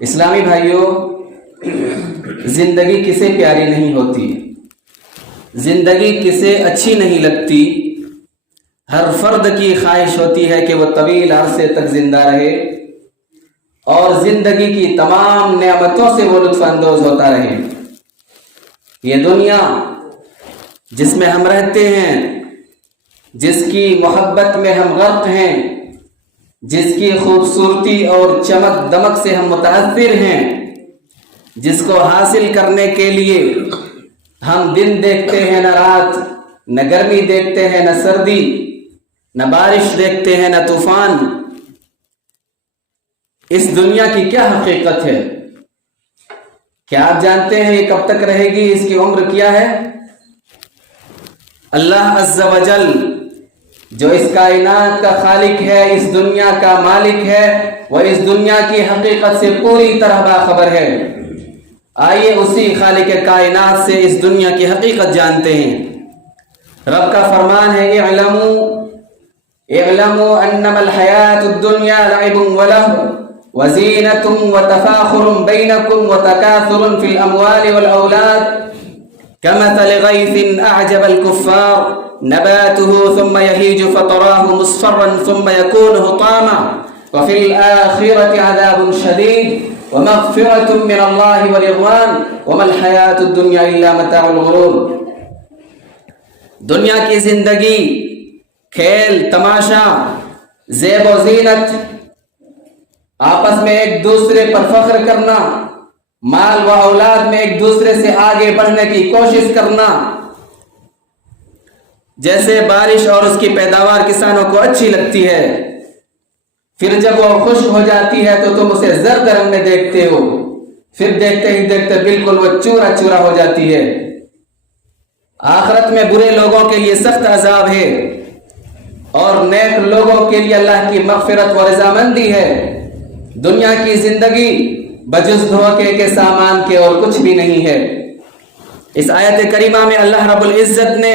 اسلامی بھائیوں، زندگی کسے پیاری نہیں ہوتی، زندگی کسے اچھی نہیں لگتی۔ ہر فرد کی خواہش ہوتی ہے کہ وہ طویل عرصے تک زندہ رہے اور زندگی کی تمام نعمتوں سے وہ لطف اندوز ہوتا رہے۔ یہ دنیا جس میں ہم رہتے ہیں، جس کی محبت میں ہم غرق ہیں، جس کی خوبصورتی اور چمک دمک سے ہم متاثر ہیں، جس کو حاصل کرنے کے لیے ہم دن دیکھتے ہیں نہ رات، نہ گرمی دیکھتے ہیں نہ سردی، نہ بارش دیکھتے ہیں نہ طوفان، اس دنیا کی کیا حقیقت ہے؟ کیا آپ جانتے ہیں یہ کب تک رہے گی؟ اس کی عمر کیا ہے؟ اللہ عز و جل جو اس کائنات کا خالق ہے، اس دنیا کا مالک ہے، وہ اس دنیا کی حقیقت سے پوری طرح باخبر ہے۔ آئیے اسی خالق کائنات سے اس دنیا کی حقیقت جانتے ہیں۔ رب کا فرمان ہے اعلموا انما الحیات الدنیا لعب ولہو وزینۃ وتفاخر بینکم وتکاثر فی الاموال والاولاد كمثل غيث أعجب الكفار نباته ثم يهيج فتراه مصفرا ثم يكون حطاما وفي الآخرة عذاب شديد ومغفرة من الله ورضوان وما الحياة الدنيا إلا متاع الغرور۔ دنیا کی زندگی کھیل تماشا، زیب و زینت، آپس میں ایک دوسرے پر فخر کرنا، مال و اولاد میں ایک دوسرے سے آگے بڑھنے کی کوشش کرنا، جیسے بارش اور اس کی پیداوار کسانوں کو اچھی لگتی ہے، پھر جب وہ خشک ہو جاتی ہے تو تم اسے زرد رنگ میں دیکھتے ہو، پھر دیکھتے ہی دیکھتے بالکل وہ چورا چورا ہو جاتی ہے۔ آخرت میں برے لوگوں کے لیے سخت عذاب ہے اور نیک لوگوں کے لیے اللہ کی مغفرت و رضامندی ہے۔ دنیا کی زندگی بجز دھوکے کے سامان کے اور کچھ بھی نہیں ہے۔ اس آیت کریمہ میں اللہ رب العزت نے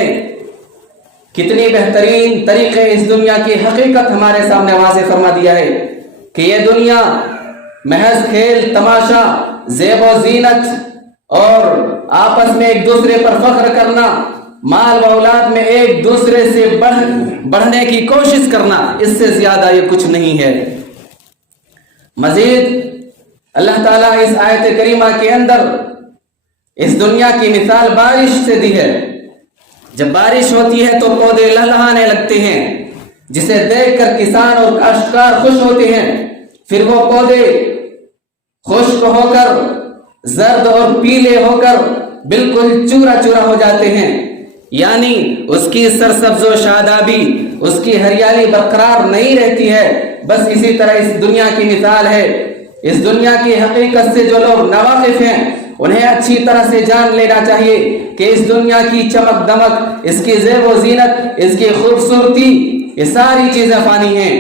کتنی بہترین طریقے اس دنیا کی حقیقت ہمارے سامنے واضح فرما دیا ہے کہ یہ دنیا محض کھیل تماشا، زیب و زینت اور آپس میں ایک دوسرے پر فخر کرنا، مال و اولاد میں ایک دوسرے سے بڑھنے کی کوشش کرنا، اس سے زیادہ یہ کچھ نہیں ہے۔ مزید اللہ تعالیٰ اس آیت کریمہ کے اندر اس دنیا کی مثال بارش سے دی ہے۔ جب بارش ہوتی ہے تو پودے لہلہانے لگتے ہیں، جسے دیکھ کر کسان اور کاشتکار خوش ہوتے ہیں، پھر وہ پودے خشک ہو کر زرد اور پیلے ہو کر بالکل چورا چورا ہو جاتے ہیں، یعنی اس کی سرسبز و شادابی، اس کی ہریالی برقرار نہیں رہتی ہے۔ بس اسی طرح اس دنیا کی مثال ہے۔ اس دنیا کی حقیقت سے جو لوگ ناواقف ہیں انہیں اچھی طرح سے جان لینا چاہیے کہ اس دنیا کی چمک دمک، اس کی زیب و زینت، اس کی خوبصورتی، یہ ساری چیزیں فانی ہیں۔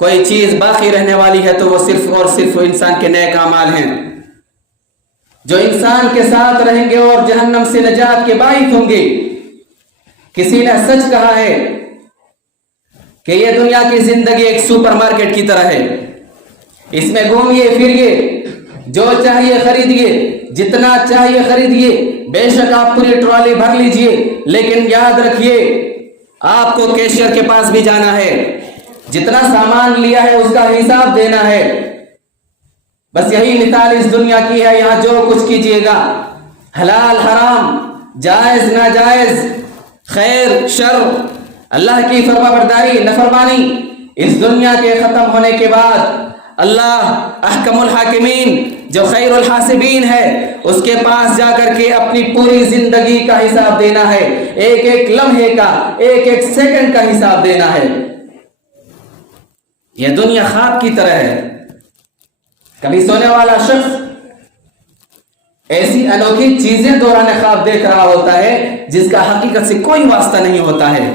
کوئی چیز باقی رہنے والی ہے تو وہ صرف اور صرف انسان کے نیک اعمال ہیں، جو انسان کے ساتھ رہیں گے اور جہنم سے نجات کے باعث ہوں گے۔ کسی نے سچ کہا ہے کہ یہ دنیا کی زندگی ایک سپر مارکیٹ کی طرح ہے، اس میں گھومیے پھریے، جو چاہیے خریدیے، جتنا چاہیے خریدیے، بے شک آپ پوری ٹرالی بھر لیجئے، لیکن یاد رکھیے آپ کو کیشیئر کے پاس بھی جانا ہے، جتنا سامان لیا ہے اس کا حساب دینا ہے۔ بس یہی مثال اس دنیا کی ہے۔ یہاں جو کچھ کیجیے گا، حلال حرام، جائز ناجائز، خیر شر، اللہ کی فرما برداری نافرمانی، اس دنیا کے ختم ہونے کے بعد اللہ احکم الحاکمین جو خیر الحاسبین ہے، اس کے پاس جا کر کے اپنی پوری زندگی کا حساب دینا ہے، ایک ایک لمحے کا، ایک ایک سیکنڈ کا حساب دینا ہے۔ یہ دنیا خواب کی طرح ہے۔ کبھی سونے والا شخص ایسی انوکھی چیزیں دوران خواب دیکھ رہا ہوتا ہے جس کا حقیقت سے کوئی واسطہ نہیں ہوتا ہے،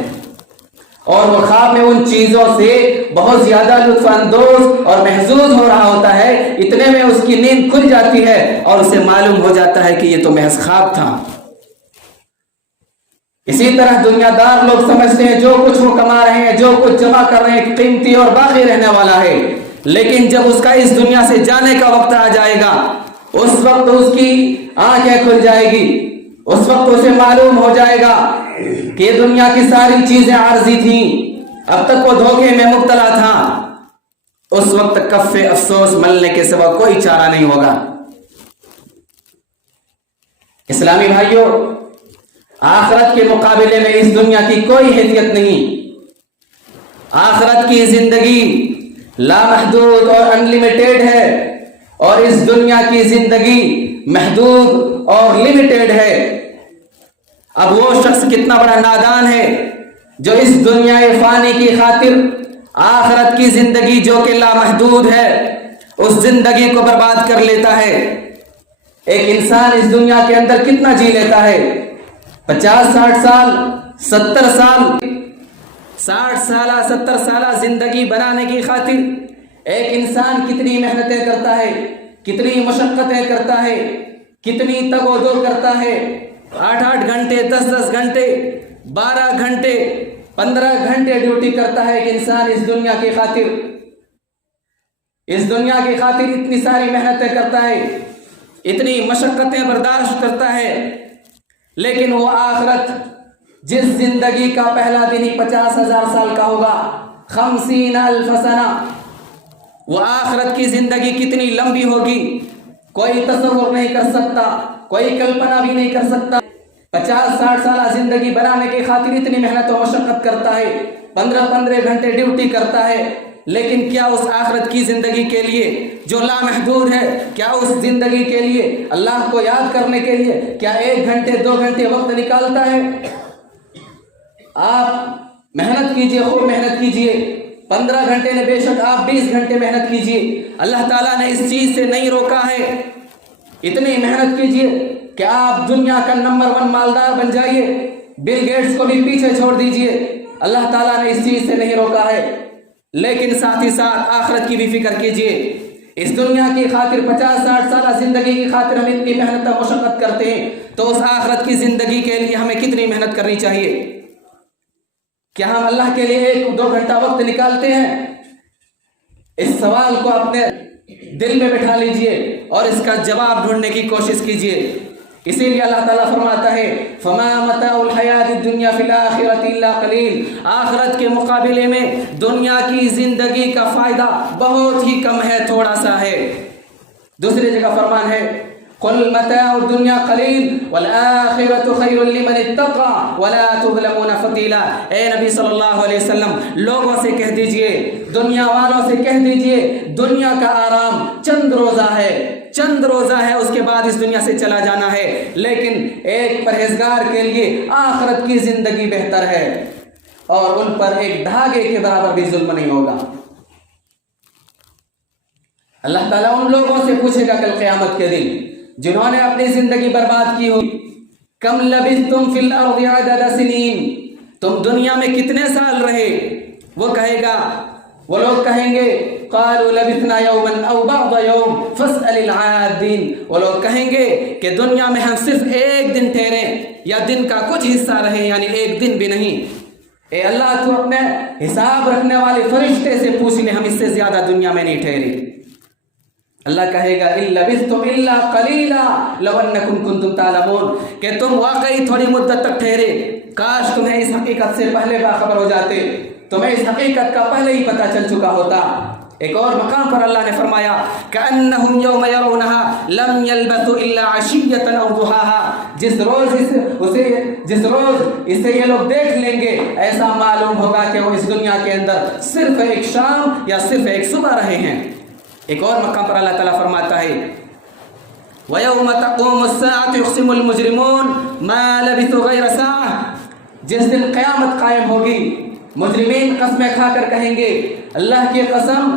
اور وہ خواب میں ان چیزوں سے بہت زیادہ لطف اندوز اور محظوظ ہو رہا ہوتا ہے، اتنے میں اس کی نیند کھل جاتی ہے اور اسے معلوم ہو جاتا ہے کہ یہ تو محض خواب تھا۔ اسی طرح دنیا دار لوگ سمجھتے ہیں جو کچھ وہ کما رہے ہیں، جو کچھ جمع کر رہے ہیں، قیمتی اور باقی رہنے والا ہے، لیکن جب اس کا اس دنیا سے جانے کا وقت آ جائے گا اس وقت اس کی آنکھیں کھل جائے گی، اس وقت اسے معلوم ہو جائے گا کہ دنیا کی ساری چیزیں عارضی تھیں، اب تک وہ دھوکے میں مبتلا تھا۔ اس وقت کف افسوس ملنے کے سوا کوئی چارہ نہیں ہوگا۔ اسلامی بھائیوں، آخرت کے مقابلے میں اس دنیا کی کوئی حیثیت نہیں۔ آخرت کی زندگی لامحدود اور انلمیٹیڈ ہے، اور اس دنیا کی زندگی محدود اور لمیٹیڈ ہے۔ اب وہ شخص کتنا بڑا نادان ہے جو اس دنیا فانی کی خاطر آخرت کی زندگی جو کہ لامحدود ہے اس زندگی کو برباد کر لیتا ہے۔ ایک انسان اس دنیا کے اندر کتنا جی لیتا ہے؟ 50 60 سال، 70 سال، 60 سالہ 70 سالہ زندگی بنانے کی خاطر ایک انسان کتنی محنتیں کرتا ہے، کتنی مشقتیں کرتا ہے، کتنی تگ و دو کرتا ہے، 8 گھنٹے 10 گھنٹے 12 گھنٹے 15 گھنٹے ڈیوٹی کرتا ہے ایک انسان اس دنیا کی خاطر، اس دنیا کی خاطر اتنی ساری محنتیں کرتا ہے، اتنی مشقتیں برداشت کرتا ہے، لیکن وہ آخرت جس زندگی کا پہلا دن ہی 50,000 سال کا ہوگا، 50,000 سنہ، وہ آخرت کی زندگی کتنی لمبی ہوگی کوئی تصور نہیں کر سکتا، کوئی کلپنا بھی نہیں کر سکتا۔ 50 60 سالہ زندگی بنانے کی خاطر اتنی محنت و مشقت کرتا ہے، 15 گھنٹے ڈیوٹی کرتا ہے، لیکن کیا اس آخرت کی زندگی کے لیے جو لامحدود ہے، کیا اس زندگی کے لیے اللہ کو یاد کرنے کے لیے کیا 1 گھنٹے 2 گھنٹے وقت نکالتا ہے؟ آپ محنت کیجئے، خوب محنت کیجئے، 15 گھنٹے نے بے شک آپ 20 گھنٹے محنت کیجئے، اللہ تعالیٰ نے اس چیز سے نہیں روکا ہے۔ اتنی محنت کیجئے کہ آپ دنیا کا نمبر 1 مالدار بن جائیے، بل گیٹس کو بھی پیچھے چھوڑ دیجئے، اللہ تعالیٰ نے اس چیز سے نہیں روکا ہے، لیکن ساتھ ہی ساتھ آخرت کی بھی فکر کیجئے۔ اس دنیا کی خاطر 50 60 سالہ زندگی کی خاطر ہم اتنی محنت و مشقت کرتے ہیں، تو اس آخرت کی زندگی کے لیے ہمیں کتنی محنت کرنی چاہیے؟ کیا ہم اللہ کے لیے 1-2 گھنٹہ وقت نکالتے ہیں؟ اس سوال کو اپنے دل میں بٹھا لیجئے اور اس کا جواب ڈھونڈنے کی کوشش کیجئے۔ اسی لیے اللہ تعالیٰ فرماتا ہے فما متاع الحیات الدنیا فی الآخرۃ الا قلیل، آخرت کے مقابلے میں دنیا کی زندگی کا فائدہ بہت ہی کم ہے، تھوڑا سا ہے۔ دوسری جگہ فرمان ہے قل متاع الدنیا قلیل والآخرۃ خیر لمن اتقى ولا تظلمون فتیلا۔ اے نبی صلی اللہ علیہ وسلم، لوگوں سے کہہ دیجئے، دنیا والوں سے کہہ دیجئے، دنیا کا آرام چند روزہ ہے، چند روزہ ہے، اس کے بعد اس دنیا سے چلا جانا ہے، لیکن ایک پرہیزگار کے لیے آخرت کی زندگی بہتر ہے، اور ان پر ایک دھاگے کے برابر بھی ظلم نہیں ہوگا۔ اللہ تعالیٰ ان لوگوں سے پوچھے گا کل قیامت کے دن جنہوں نے اپنی زندگی برباد کی ہو، کم لبثتم فی الارض عدد سنین، تم دنیا میں کتنے سال رہے؟ وہ کہے گا، وہ لوگ کہیں گے قالوا لبثنا یوما او بعض یوم فاسأل العادین، وہ لوگ کہیں گے کہ دنیا میں ہم صرف 1 دن ٹھہرے یا دن کا کچھ حصہ رہے، یعنی 1 دن بھی نہیں۔ اے اللہ، تو اپنے حساب رکھنے والے فرشتے سے پوچھ لے، ہم اس سے زیادہ دنیا میں نہیں ٹھہرے۔ اللہ کہے گا ان لبثتم الا قلیلا لو انکم کنتم تعلمون، کہ تم واقعی تھوڑی مدت تک ٹھہرے، کاش تمہیں اس حقیقت سے پہلے باخبر ہو جاتے، تمہیں اس حقیقت کا پہلے ہی پتہ چل چکا ہوتا۔ ایک اور مقام پر اللہ نے فرمایا کأنہم یوم یرونہا لم یلبثوا الا عشیۃ او ضحاہا، جس روز اسے یہ لوگ دیکھ لیں گے ایسا معلوم ہوگا کہ وہ اس دنیا کے اندر صرف ایک شام یا صرف ایک صبح رہے ہیں۔ ایک اور مقام پر اللہ تعالیٰ فرماتا ہے وَيَوْمَ تَقُومُ السَّاعَةُ يُقْسِمُ الْمُجْرِمُونَ مَا لَبِثُوا غَيْرَ سَاعَةٍ، جس دن قیامت قائم ہوگی مجرمین قسمیں کھا کر کہیں گے اللہ کی قسم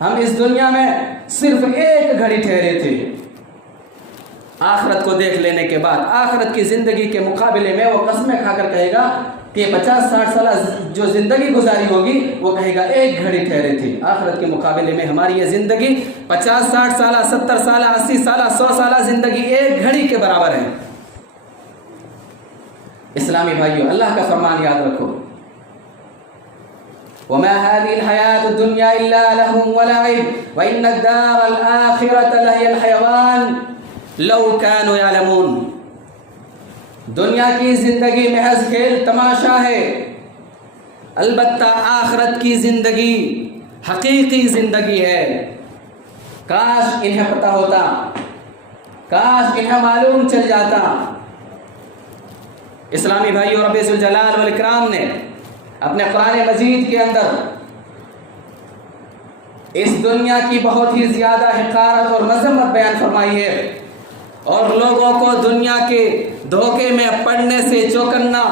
ہم اس دنیا میں صرف 1 گھڑی ٹھہرے تھے۔ آخرت کو دیکھ لینے کے بعد، آخرت کی زندگی کے مقابلے میں وہ قسمیں کھا کر کہے گا کہ 50 60 سالہ جو زندگی گزاری ہوگی وہ کہے گا 1 گھڑی ٹھہرے تھے۔ آخرت کے مقابلے میں ہماری یہ زندگی 50 60 سالہ 70 سالہ 80 سالہ 100 سالہ زندگی 1 گھڑی کے برابر ہے۔ اسلامی بھائیوں، اللہ کا فرمان یاد رکھو، وما هذه الحياة الدنيا إلا لهو ولعب وإن الدار الآخرة لهي الحيوان لو كانوا يعلمون. دنیا کی زندگی محض کھیل تماشا ہے، البتہ آخرت کی زندگی حقیقی زندگی ہے. کاش انہیں پتہ ہوتا، کاش انہیں معلوم چل جاتا. اسلامی بھائیوں، رب ذوالجلال والاکرام نے اپنے قرآن مجید کے اندر اس دنیا کی بہت ہی زیادہ حقارت اور مذمت بیان فرمائی ہے، اور لوگوں کو دنیا کے دھوکے میں پڑنے سے چوکنا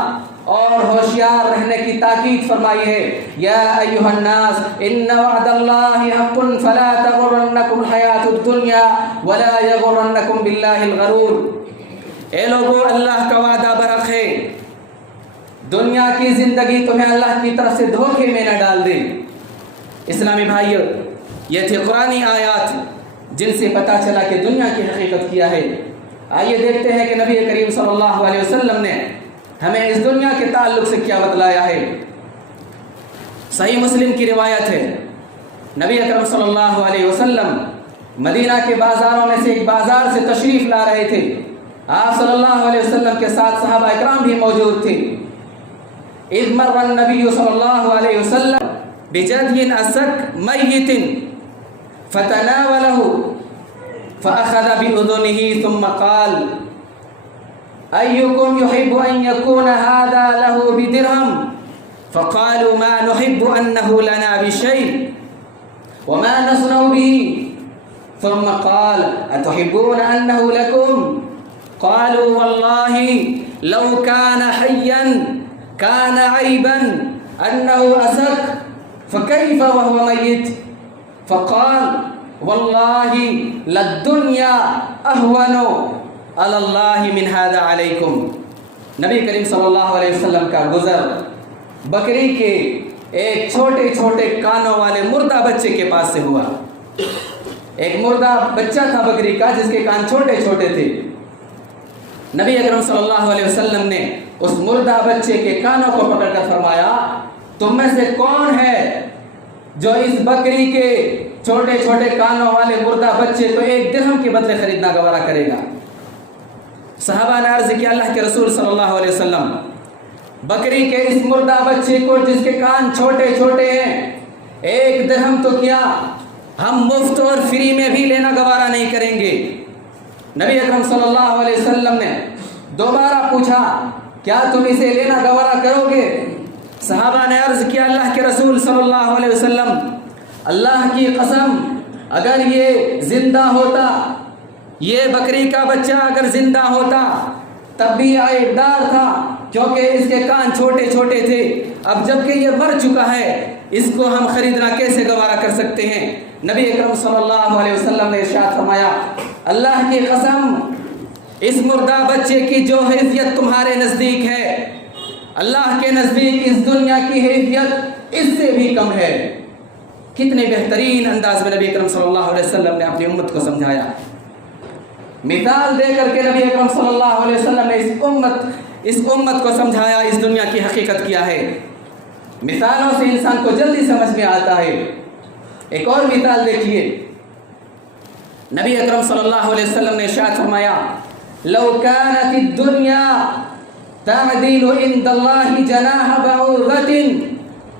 اور ہوشیار رہنے کی تاکید فرمائی ہے. یا ایھا الناس ان وعد اللہ حق فلا تغرنکم الحیاۃ الدنیا ولا یغرنکم باللہ الغرور. اے لوگو، اللہ کا وعدہ برحق ہے، دنیا کی زندگی تمہیں اللہ کی طرف سے دھوکے میں نہ ڈال دے. اسلامی بھائیو، یہ تھے قرآنی آیات جن سے پتہ چلا کہ دنیا کی حقیقت کیا ہے. آئیے دیکھتے ہیں کہ نبی کریم صلی اللہ علیہ وسلم نے ہمیں اس دنیا کے تعلق سے کیا بتلایا ہے. صحیح مسلم کی روایت ہے، نبی اکرم صلی اللہ علیہ وسلم مدینہ کے بازاروں میں سے ایک بازار سے تشریف لا رہے تھے. آپ صلی اللہ علیہ وسلم کے ساتھ صحابہ اکرام بھی موجود تھے. اذ مر النبی صلی اللہ علیہ وسلم بجدی اسک میت فتناولہ فأخذ بأذنه ثم قال أيكم يحب أن يكون هذا له بدرهم فقالوا ما نحب أنه لنا بشيء وما نصنع به ثم قال أتحبون أنه لكم قالوا والله لو كان حيا كان عيبا أنه أسك فكيف وهو ميت فقال واللہ للدنیا اہون علی اللہ من هذا علیکم. نبی کریم صلی اللہ علیہ وسلم کا گزر بکری کے ایک چھوٹے چھوٹے کانوں والے مردہ بچے کے پاس سے ہوا. ایک مردہ بچہ تھا بکری کا جس کے کان چھوٹے چھوٹے تھے. نبی اکرم صلی اللہ علیہ وسلم نے اس مردہ بچے کے کانوں کو پکڑ کر فرمایا، تم میں سے کون ہے جو اس بکری کے چھوٹے چھوٹے کانوں والے مردہ بچے کو 1 درہم کے بدلے خریدنا گوارا کرے گا؟ صحابہ نے عرض کیا، اللہ کے رسول صلی اللہ علیہ وسلم، بکری کے اس مردہ بچے کو جس کے کان چھوٹے چھوٹے ہیں 1 درہم تو کیا، ہم مفت اور فری میں بھی لینا گوارا نہیں کریں گے. نبی اکرم صلی اللہ علیہ وسلم نے دوبارہ پوچھا، کیا تم اسے لینا گوارا کرو گے؟ صحابہ نے عرض کیا، اللہ کے رسول صلی اللہ علیہ وسلم، اللہ کی قسم اگر یہ زندہ ہوتا، یہ بکری کا بچہ اگر زندہ ہوتا تب بھی عیب دار تھا کیونکہ اس کے کان چھوٹے چھوٹے تھے. اب جبکہ یہ مر چکا ہے اس کو ہم خریدنا کیسے گوارا کر سکتے ہیں؟ نبی اکرم صلی اللہ علیہ وسلم نے ارشاد فرمایا، اللہ کی قسم اس مردہ بچے کی جو حیثیت تمہارے نزدیک ہے، اللہ کے نزدیک اس دنیا کی حیثیت اس سے بھی کم ہے. کتنے بہترین انداز میں نبی اکرم صلی اللہ علیہ وسلم نے اپنی امت کو سمجھایا. مثال دے کر کے نبی اکرم صلی اللہ علیہ وسلم نے اس امت کو سمجھایا اس دنیا کی حقیقت کیا ہے. مثالوں سے انسان کو جلدی سمجھ میں آتا ہے. ایک اور مثال دیکھیے، نبی اکرم صلی اللہ علیہ وسلم نے ارشاد فرمایا، لو كانت الدنيا تعدل عند الله جناح بعوضة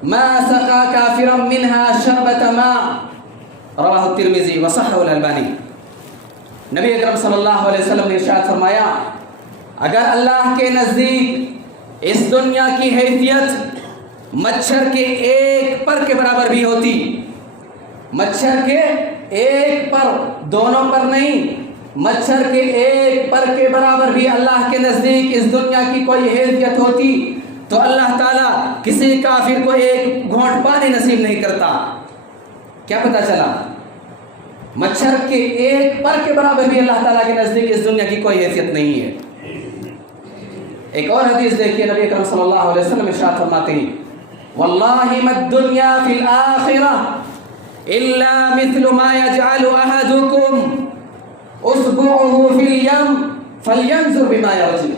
ما سقى كافرا منها شربة ماء، رواہ الترمذی وصححہ الالبانی. نبی اکرم صلی اللہ علیہ وسلم نے ارشاد فرمایا، اگر اللہ کے نزدیک اس دنیا کی حیثیت مچھر کے 1 پر کے برابر بھی ہوتی، مچھر کے 1 پر، دونوں پر نہیں، مچھر کے 1 پر کے برابر بھی اللہ کے نزدیک اس دنیا کی کوئی حیثیت ہوتی تو اللہ تعالیٰ کسی کافر کو 1 گھونٹ پانی نصیب نہیں کرتا. کیا پتہ چلا؟ مچھر کے 1 پر کے برابر بھی اللہ تعالیٰ کے نزدیک اس دنیا کی کوئی حیثیت نہیں ہے. ایک اور حدیث دیکھیے، نبی اکرم صلی اللہ علیہ وسلم ارشاد فرماتے ہیں، واللہ ما الدنیا فی الآخرہ الا مثل ما يجعل احدکم اصبعه فی الیم فلینظر بما یرجع.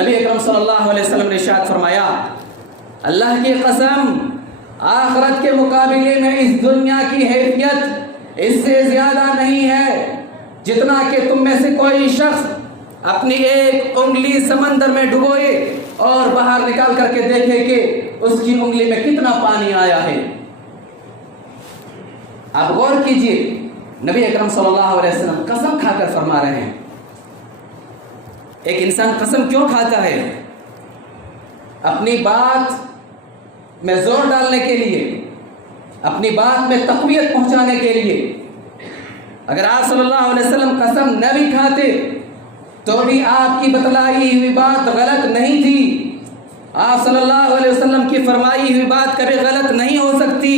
نبی اکرم صلی اللہ علیہ وسلم نے ارشاد فرمایا، اللہ کی قسم آخرت کے مقابلے میں اس دنیا کی حیثیت اس سے زیادہ نہیں ہے جتنا کہ تم میں سے کوئی شخص اپنی ایک انگلی سمندر میں ڈبوئے اور باہر نکال کر کے دیکھے کہ اس کی انگلی میں کتنا پانی آیا ہے۔ آپ غور کیجئے، نبی اکرم صلی اللہ علیہ وسلم قسم کھا کر فرما رہے ہیں۔ ایک انسان قسم کیوں کھاتا ہے؟ اپنی بات میں زور ڈالنے کے لیے، اپنی بات میں تقویت پہنچانے کے لیے۔ اگر آپ صلی اللہ علیہ وسلم قسم نہ بھی کھاتے تو بھی آپ کی بتلائی ہوئی بات غلط نہیں تھی، آپ صلی اللہ علیہ وسلم کی فرمائی ہوئی بات کبھی غلط نہیں ہو سکتی،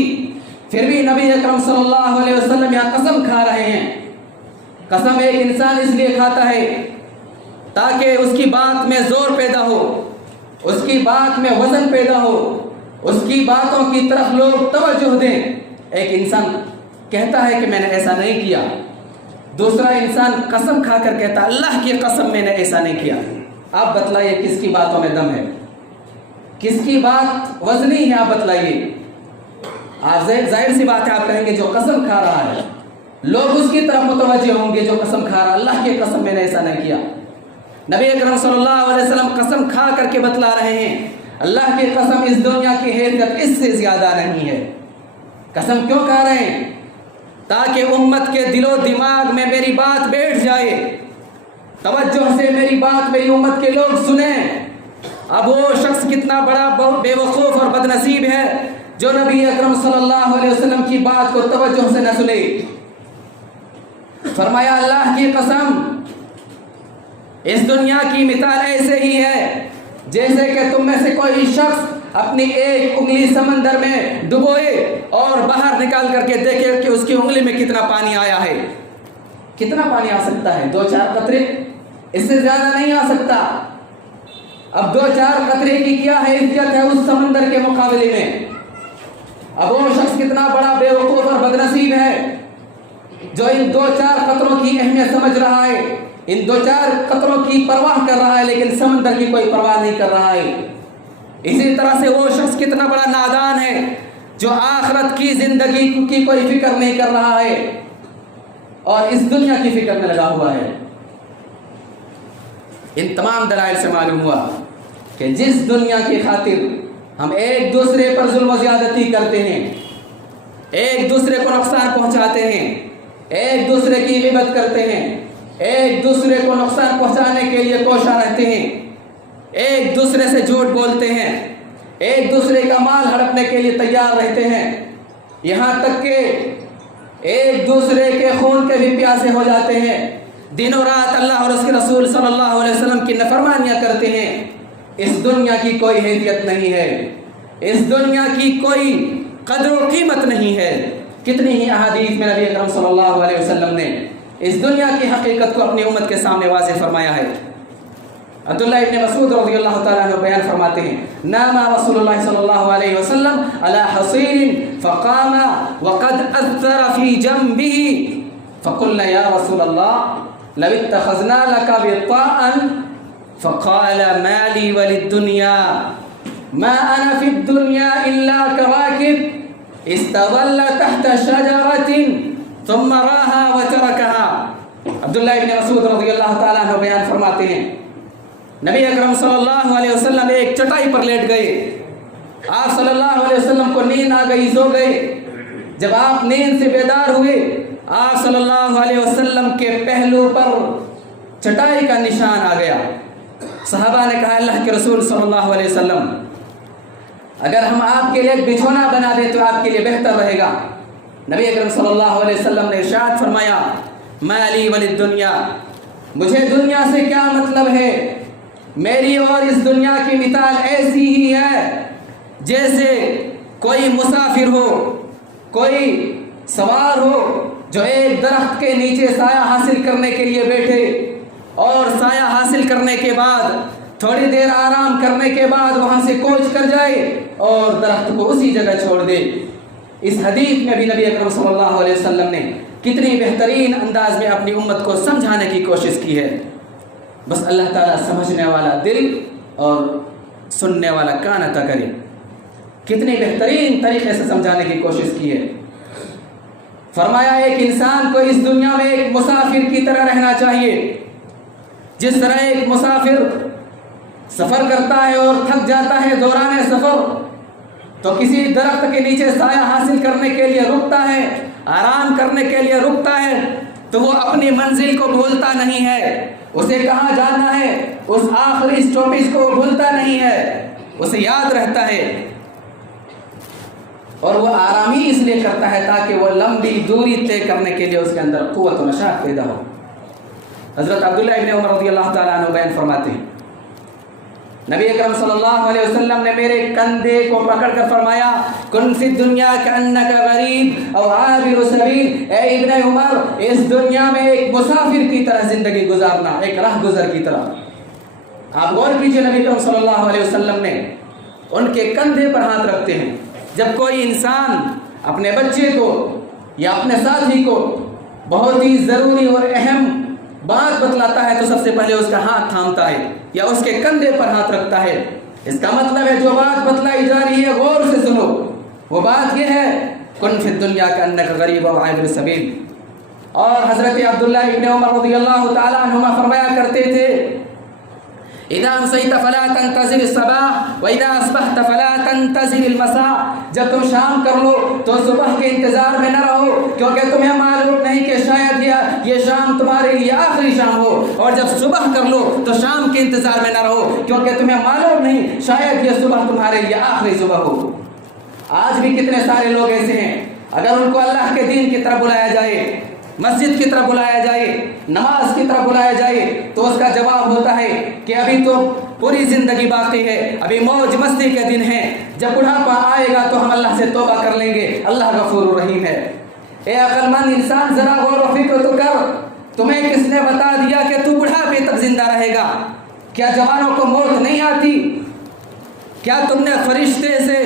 پھر بھی نبی اکرم صلی اللہ علیہ وسلم یہاں قسم کھا رہے ہیں۔ قسم ایک انسان اس لیے کھاتا ہے تاکہ اس کی بات میں زور پیدا ہو، اس کی بات میں وزن پیدا ہو، اس کی باتوں کی طرف لوگ توجہ دیں۔ ایک انسان کہتا ہے کہ میں نے ایسا نہیں کیا، دوسرا انسان قسم کھا کر کہتا اللہ کی قسم میں نے ایسا نہیں کیا۔ آپ بتلائیے کس کی باتوں میں دم ہے، کس کی بات وزنی ہے؟ آپ بتلائیے۔ آپ ظاہر سی بات ہے آپ کہیں گے جو قسم کھا رہا ہے، لوگ اس کی طرف متوجہ ہوں گے جو قسم کھا رہا ہے، اللہ کی قسم میں نے ایسا نہیں کیا۔ نبی اکرم صلی اللہ علیہ وسلم قسم کھا کر کے بتلا رہے ہیں اللہ کی قسم اس دنیا کی حیثیت اس سے زیادہ نہیں ہے۔ قسم کیوں کھا رہے ہیں؟ تاکہ امت کے دل و دماغ میں میری بات بیٹھ جائے، توجہ سے میری بات میری امت کے لوگ سنیں۔ اب وہ شخص کتنا بڑا بے وقوف اور بد نصیب ہے جو نبی اکرم صلی اللہ علیہ وسلم کی بات کو توجہ سے نہ سنے۔ فرمایا اللہ کی قسم اس دنیا کی مثال ایسے ہی ہے جیسے کہ تم میں سے کوئی شخص اپنی ایک انگلی سمندر میں ڈبوئے اور باہر نکال کر کے دیکھے کہ اس کی انگلی میں کتنا پانی آیا ہے۔ کتنا پانی آ سکتا ہے؟ 2-4 قطرے، اس سے زیادہ نہیں آ سکتا۔ اب 2-4 قطرے کی کیا حیثیت ہے اس سمندر کے مقابلے میں؟ اب وہ شخص کتنا بڑا بے وقوف اور بد نصیب ہے جو ان 2-4 قطروں کی اہمیت سمجھ رہا ہے، ان 2-4 قطروں کی پرواہ کر رہا ہے لیکن سمندر کی کوئی پرواہ نہیں کر رہا ہے۔ اسی طرح سے وہ شخص کتنا بڑا نادان ہے جو آخرت کی زندگی کی کوئی فکر نہیں کر رہا ہے اور اس دنیا کی فکر میں لگا ہوا ہے۔ ان تمام دلائل سے معلوم ہوا کہ جس دنیا کی خاطر ہم ایک دوسرے پر ظلم و زیادتی کرتے ہیں، ایک دوسرے کو نقصان پہنچاتے ہیں، ایک دوسرے کی غیبت کرتے ہیں، ایک دوسرے کو نقصان پہنچانے کے لیے کوشاں رہتے ہیں، ایک دوسرے سے جھوٹ بولتے ہیں، ایک دوسرے کا مال ہڑپنے کے لیے تیار رہتے ہیں، یہاں تک کہ ایک دوسرے کے خون کے بھی پیاسے ہو جاتے ہیں، دن و رات اللہ اور اس کے رسول صلی اللہ علیہ وسلم کی نافرمانیاں کرتے ہیں۔ اس دنیا کی کوئی حیثیت نہیں ہے، اس دنیا کی کوئی قدر و قیمت نہیں ہے۔ کتنی ہی احادیث میں نبی اکرم صلی اللہ علیہ وسلم نے اس دنیا کی حقیقت کو اپنی امت کے سامنے واضح فرمایا ہے۔ عبداللہ ابن مسعود رضی اللہ تعالیٰ عنہ بیان فرماتے ہیں نام رسول اللہ صلی اللہ علیہ وسلم علی حصیر فقام وقد اثر فی جنبه فقلنا یا رسول اللہ لو اتخذنا لك وطاء فقال ما لي وللدنيا ما انا في الدنيا الا كراكب استظل تحت شجرة ثم راها وتركها۔ عبداللہ ابن مسعود رضی اللہ تعالیٰ عنہ بیان فرماتے ہیں نبی اکرم صلی اللہ علیہ وسلم ایک چٹائی پر لیٹ گئے، آپ صلی اللہ علیہ وسلم کو نیند آ گئی، سو گئے۔ جب آپ نیند سے بیدار ہوئے آپ صلی اللہ علیہ وسلم کے پہلو پر چٹائی کا نشان آ گیا۔ صحابہ نے کہا اللہ کے رسول صلی اللہ علیہ وسلم اگر ہم آپ کے لیے بچھونا بنا دیں تو آپ کے لیے بہتر رہے گا۔ نبی اکرم صلی اللہ علیہ وسلم نے ارشاد فرمایا ما لی وللدنیا، مجھے دنیا سے کیا مطلب ہے، میری اور اس دنیا کی مثال ایسی ہی ہے جیسے کوئی مسافر ہو، کوئی سوار ہو جو ایک درخت کے نیچے سایہ حاصل کرنے کے لیے بیٹھے اور سایہ حاصل کرنے کے بعد تھوڑی دیر آرام کرنے کے بعد وہاں سے کوچ کر جائے اور درخت کو اسی جگہ چھوڑ دے۔ اس حدیث میں بھی نبی اکرم صلی اللہ علیہ وسلم نے کتنی بہترین انداز میں اپنی امت کو سمجھانے کی کوشش کی ہے۔ بس اللہ تعالیٰ سمجھنے والا دل اور سننے والا کان عطا کرے۔ کتنے بہترین طریقے سے سمجھانے کی کوشش کی ہے. فرمایا ایک انسان کو اس دنیا میں ایک مسافر کی طرح رہنا چاہیے. جس طرح ایک مسافر سفر کرتا ہے اور تھک جاتا ہے دوران سفر تو کسی درخت کے نیچے سایہ حاصل کرنے کے لیے رکتا ہے, آرام کرنے کے لیے رکتا ہے, تو وہ اپنی منزل کو بھولتا نہیں ہے. اسے کہاں جانا ہے اس آخری اسٹاپیج کو وہ بھولتا نہیں ہے, اسے یاد رہتا ہے. اور وہ آرام ہی اس لیے کرتا ہے تاکہ وہ لمبی دوری طے کرنے کے لیے اس کے اندر قوت و نشاط پیدا ہو. حضرت عبداللہ ابن عمر رضی اللہ تعالیٰ عنہ بیان فرماتے ہیں نبی اکرم صلی اللہ علیہ وسلم نے میرے کندھے کو پکڑ کر فرمایا کن فی الدنیا کأنک غریب او عابر سبیل. اے ابن عمر, اس دنیا میں ایک مسافر کی طرح زندگی گزارنا, ایک راہ گزر کی طرح. آپ غور کیجئے, نبی اکرم صلی اللہ علیہ وسلم نے ان کے کندھے پر ہاتھ رکھتے ہیں. جب کوئی انسان اپنے بچے کو یا اپنے ساتھی کو بہت ہی ضروری اور اہم بات بتلاتا ہے تو سب سے پہلے اس کا ہاتھ تھامتا ہے یا اس کے کندھے پر ہاتھ رکھتا ہے. اس کا مطلب ہے جو بات بتلائی جا رہی ہے غور سے سنو. وہ بات یہ ہے کن فی الدنیا کأنک غریب و عابر سبیل. اور حضرت عبداللہ ابن عمر رضی اللہ تعالیٰ عنہما فرمایا کرتے تھے اذا امسیت فلا تنتظر الصباح واذا اصبحت فلا تنتظر المساء. جب تم شام کر لو تو صبح کے انتظار میں نہ رہو, کیونکہ تمہیں معلوم نہیں کہ شاید یہ شام تمہارے لیے آخری شام ہو. اور جب صبح کر لو تو شام کے انتظار میں نہ رہو, کیونکہ تمہیں معلوم نہیں شاید یہ صبح تمہارے لیے آخری صبح ہو. آج بھی کتنے سارے لوگ ایسے ہیں, اگر ان کو اللہ کے دین کی طرف بلایا جائے, مسجد کی طرف بلایا جائے, نماز کی طرف بلایا جائے, تو اس کا جواب ہوتا ہے کہ ابھی تو پوری زندگی باقی ہے, ابھی موج مستی کے دن ہیں, جب بڑھاپا آئے گا تو ہم اللہ سے توبہ کر لیں گے, اللہ غفور رحیم ہے. اے عقل مند انسان, ذرا غور و فکر تو کر, تمہیں کس نے بتا دیا کہ تو بڑھاپے تک زندہ رہے گا؟ کیا جوانوں کو موت نہیں آتی؟ کیا تم نے فرشتے سے,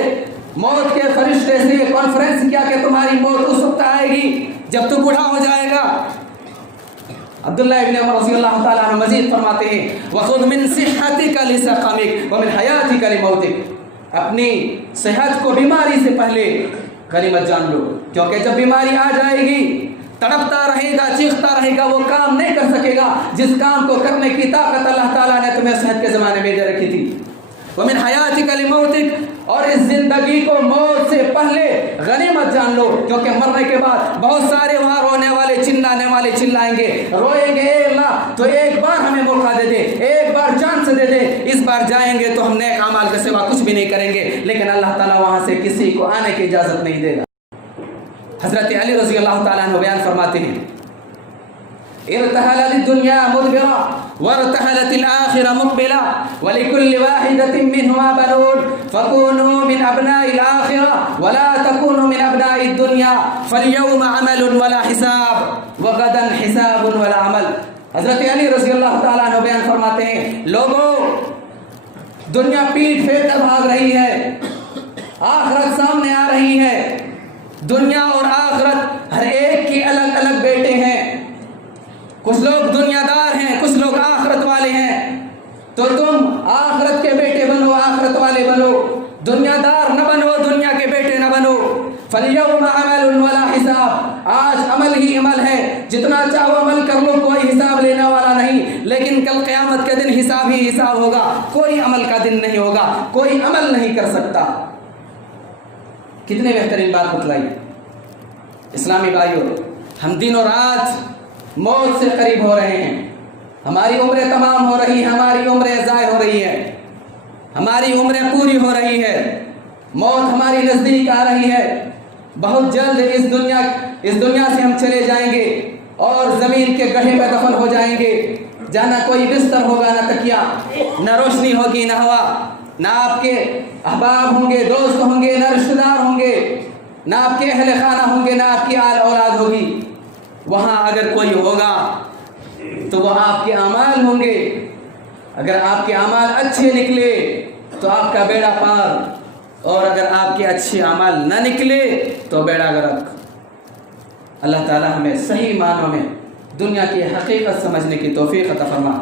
موت کے فرشتے سے یہ کانفرنس کیا کہ تمہاری موت اس وقت آئے گی جب تو بوڑھا ہو جائے گا؟ عبداللہ ابن عمر رضی اللہ تعالیٰ عنہ مزید فرماتے ہیں وَخُذْ مِنْ صِحَّتِكَ لِسَقَمِكَ وَمِنْ حَيَاتِكَ لِمَوْتِكَ. اپنی صحت کو بیماری سے پہلے غنیمت جان لو, کیونکہ جب بیماری آ جائے گی تڑپتا رہے گا, چیختا رہے گا, وہ کام نہیں کر سکے گا جس کام کو کرنے کی طاقت اللہ تعالیٰ نے تمہیں صحت کے زمانے میں دے رکھی تھی. وَمِنْ حَيَاتِكَ لِمَوْتِكَ, اور اس زندگی کو موت سے پہلے غنیمت جان لو, کیونکہ مرنے کے بعد بہت سارے وہاں رونے والے چلانے والے چلائیں گے, روئیں گے اے اللہ تو ایک بار ہمیں موقع دے دے, ایک بار چانس دے دے, اس بار جائیں گے تو ہم نیک اعمال کے سوا کچھ بھی نہیں کریں گے, لیکن اللہ تعالیٰ وہاں سے کسی کو آنے کی اجازت نہیں دے گا. حضرت علی رضی اللہ تعالیٰ عنہ بیان فرماتے ہیں ارتحل للدنيا مدبرا وارتحلت الآخرة مقبلا ولكل واحدة منهما بنون فكونوا من أبناء الآخرة ولا تكونوا من أبناء الدنيا فاليوم عمل ولا حساب وغدا حساب ولا عمل. حضرت علی رضی اللہ تعالیٰ عنہ بیان فرماتے ہیں لوگوں, دنیا پیٹ پھیر کر بھاگ رہی ہے, آخرت سامنے آ رہی ہے. دنیا اور آخرت ہر ایک کی الگ الگ بیٹے ہیں. کچھ لوگ دنیا دار ہیں, کچھ لوگ آخرت والے ہیں, تو تم آخرت کے بیٹے بنو, آخرت والے بنو, دنیا دار نہ بنو, دنیا کے بیٹے نہ بنو. فَالْيَوْمَ عَمَلٌ وَلَا حِسَاب, آج عمل ہی عمل ہے, جتنا چاہو عمل کر لو, کوئی حساب لینے والا نہیں, لیکن کل قیامت کے دن حساب ہی حساب ہوگا, کوئی عمل کا دن نہیں ہوگا, کوئی عمل نہیں کر سکتا. کتنے بہترین بات بتلائی اسلامی بھائیوں. ہم دن اور رات موت سے قریب ہو رہے ہیں, ہماری عمریں تمام ہو رہی ہیں, ہماری عمریں ضائع ہو رہی ہیں, ہماری عمریں پوری ہو رہی ہے, موت ہماری نزدیک آ رہی ہے. بہت جلد اس دنیا سے ہم چلے جائیں گے اور زمین کے گڑھے میں دفن ہو جائیں گے. جانا کوئی بستر ہوگا, نہ تکیا, نہ روشنی ہوگی, نہ ہوا, نہ آپ کے احباب ہوں گے, دوست ہوں گے, نہ رشتہ دار ہوں گے, نہ آپ کے اہل خانہ ہوں گے, نہ آپ کی آل اولاد ہوگی. وہاں اگر کوئی ہوگا تو وہ آپ کے اعمال ہوں گے. اگر آپ کے اعمال اچھے نکلے تو آپ کا بیڑا پار, اور اگر آپ کے اچھے اعمال نہ نکلے تو بیڑا غرق. اللہ تعالی ہمیں صحیح معنوں میں دنیا کی حقیقت سمجھنے کی توفیق عطا فرما.